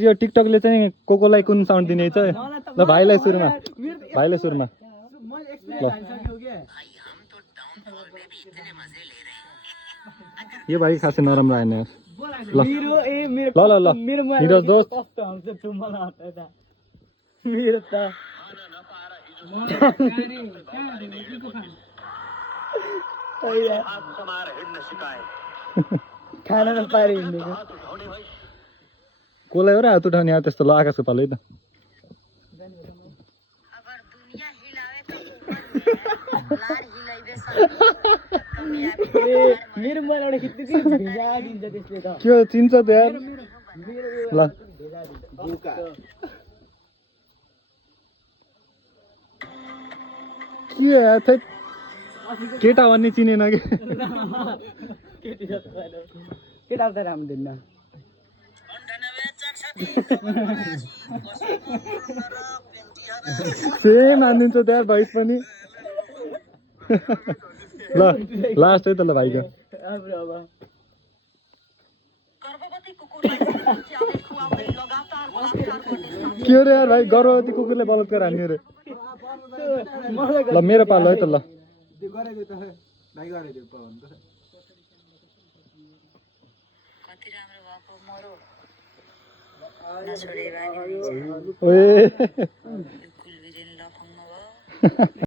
यो टिकटकले चाहिँ कोकोलाई कुन साउन्ड दिने छ ल भाइलाई सुरुमा ल यो भाइ खासै नराम्रो आएन यार ल ल ल निरज दोस्त खाना नपाएर हिँडेको कसलाई हो र हात उठाउने यहाँ त्यस्तो ल आकाशको पालो है त मेरो मनबाट खिच्दै भेजा दिन्छ त्यसले त के चिन्छ त यार ल के यार थै केटा भन्ने चिनेन कि केटा त राम्रो दिन्न सेम हानिदिन्छ त्यहाँ भाइस पनि ल लास्ट है त ल भाइको के अरे यार भाइ गर्भवती कुकुरले बलात्कार हान्ने अरे ल मेरो पालो है त ल ओए